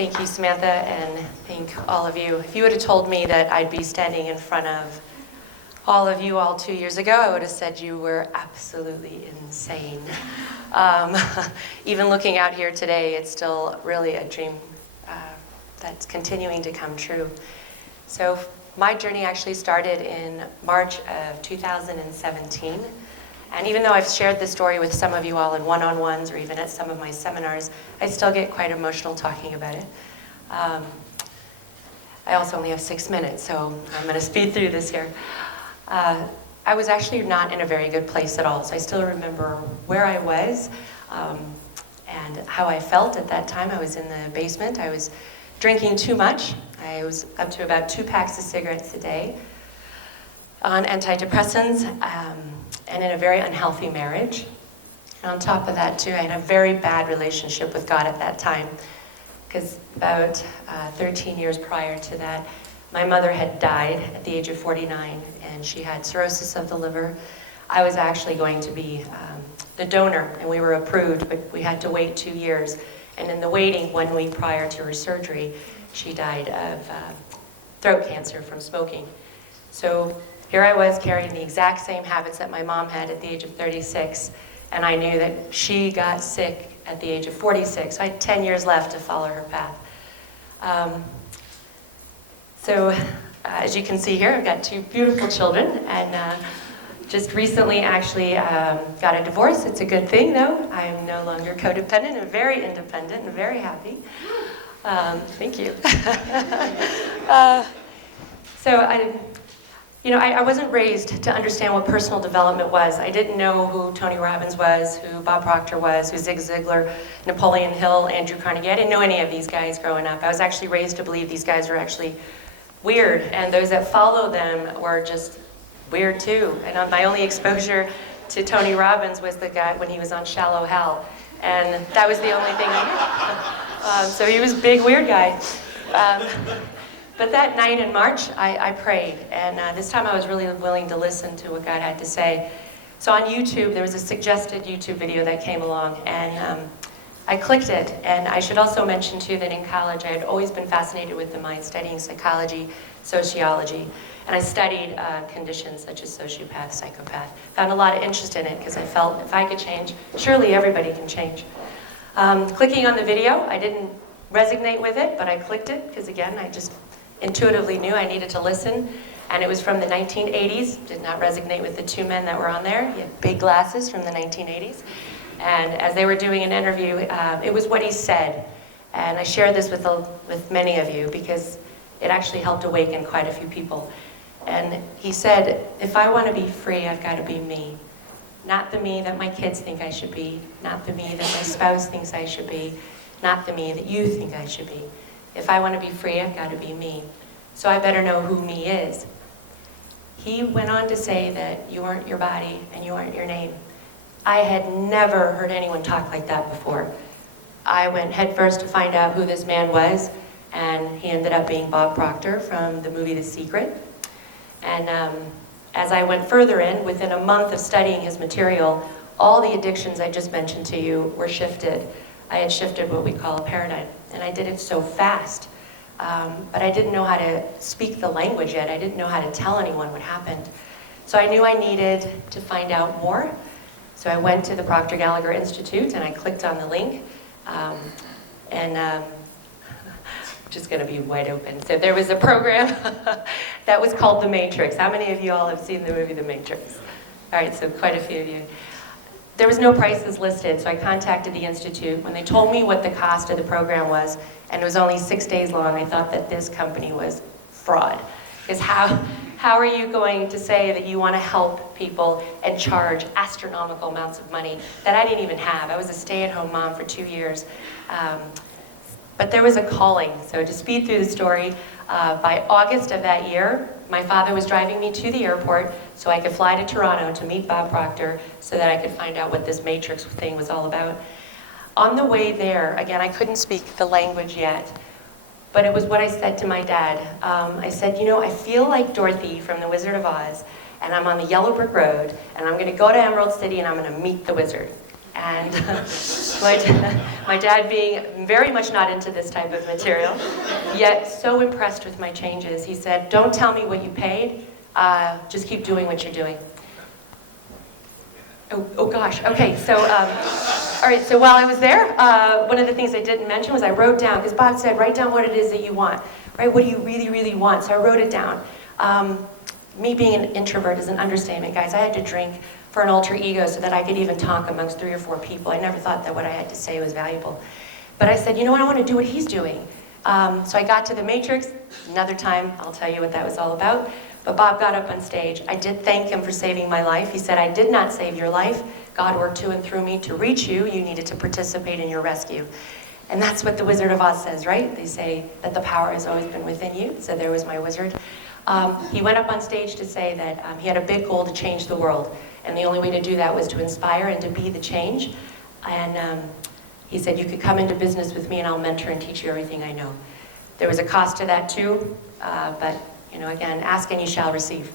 Thank you, Samantha, and thank all of you. If you would have told me that I'd be standing in front of all of you all 2 years ago, I would have said you were absolutely insane. Even looking out here today, it's still really a dream that's continuing to come true. So my journey actually started in March of 2017. And even though I've shared this story with some of you all in one-on-ones or even at some of my seminars, I still get quite emotional talking about it. I also only have 6 minutes, so I'm going to speed through this here. I was actually not in a very good place at all, so I still remember where I was and how I felt at that time. I was in the basement. I was drinking too much. I was up to about 2 packs of cigarettes a day on antidepressants, and in a very unhealthy marriage. And on top of that, too, I had a very bad relationship with God at that time, because about 13 years prior to that, my mother had died at the age of 49, and she had cirrhosis of the liver. I was actually going to be the donor, and we were approved, but we had to wait 2 years. And in the waiting 1 week prior to her surgery, she died of throat cancer from smoking. So here I was carrying the exact same habits that my mom had at the age of 36, and I knew that she got sick at the age of 46. So I had 10 years left to follow her path. As you can see here, I've got 2 beautiful children, and just recently actually got a divorce. It's a good thing, though. I'm no longer codependent. I'm very independent and very happy. Thank you. I wasn't raised to understand what personal development was. I didn't know who Tony Robbins was, who Bob Proctor was, who Zig Ziglar, Napoleon Hill, Andrew Carnegie. I didn't know any of these guys growing up. I was actually raised to believe these guys were actually weird, and those that follow them were just weird too. And my only exposure to Tony Robbins was the guy when he was on Shallow Hal, and that was the only thing I knew. So he was a big weird guy. But that night in March, I prayed, and this time I was really willing to listen to what God had to say. So on YouTube, there was a suggested YouTube video that came along, and I clicked it. And I should also mention, too, that in college, I had always been fascinated with the mind, studying psychology, sociology, and I studied conditions such as sociopath, psychopath. Found a lot of interest in it, because I felt if I could change, surely everybody can change. Clicking on the video, I didn't resonate with it, but I clicked it, because again, I just intuitively knew I needed to listen, and it was from the 1980s. Did not resonate with the 2 men that were on there. He had big glasses from the 1980s, and as they were doing an interview, it was what he said, and I shared this with many of you because it actually helped awaken quite a few people. And he said, if I want to be free, I've got to be me. Not the me that my kids think I should be, not the me that my spouse thinks I should be, not the me that you think I should be. If I want to be free, I've got to be me. So I better know who me is. He went on to say that you aren't your body and you aren't your name. I had never heard anyone talk like that before. I went headfirst to find out who this man was, and he ended up being Bob Proctor from the movie The Secret. And as I went further in, within a month of studying his material, all the addictions I just mentioned to you were shifted. I had shifted what we call a paradigm, and I did it so fast. But I didn't know how to speak the language yet. I didn't know how to tell anyone what happened. So I knew I needed to find out more. So I went to the Proctor Gallagher Institute, and I clicked on the link. Just going to be wide open. So there was a program that was called The Matrix. How many of you all have seen the movie The Matrix? All right, so quite a few of you. There was no prices listed, so I contacted the Institute. When they told me what the cost of the program was, and it was only 6 days long, I thought that this company was fraud. Because how are you going to say that you want to help people and charge astronomical amounts of money that I didn't even have? I was a stay-at-home mom for 2 years. But there was a calling. So to speed through the story, by August of that year, my father was driving me to the airport so I could fly to Toronto to meet Bob Proctor so that I could find out what this Matrix thing was all about. On the way there, again, I couldn't speak the language yet, but it was what I said to my dad. I said, you know, I feel like Dorothy from The Wizard of Oz, and I'm on the yellow brick road, and I'm going to go to Emerald City and I'm going to meet the wizard. And my dad being very much not into this type of material, yet so impressed with my changes, he said, don't tell me what you paid, just keep doing what you're doing. Oh gosh, okay, so, all right, so while I was there, one of the things I didn't mention was I wrote down, because Bob said, write down what it is that you want, right? What do you really, really want? So I wrote it down. Me being an introvert is an understatement, guys. I had to drink for an alter ego so that I could even talk amongst 3 or 4 people. I never thought that what I had to say was valuable. But I said, you know what, I want to do what he's doing. So I got to the Matrix. Another time, I'll tell you what that was all about. But Bob got up on stage. I did thank him for saving my life. He said, I did not save your life. God worked to and through me to reach you. You needed to participate in your rescue. And that's what the Wizard of Oz says, right? They say that the power has always been within you. So there was my wizard. He went up on stage to say that he had a big goal to change the world. And the only way to do that was to inspire and to be the change. And he said, you could come into business with me and I'll mentor and teach you everything I know. There was a cost to that too, but you know, again, ask and you shall receive.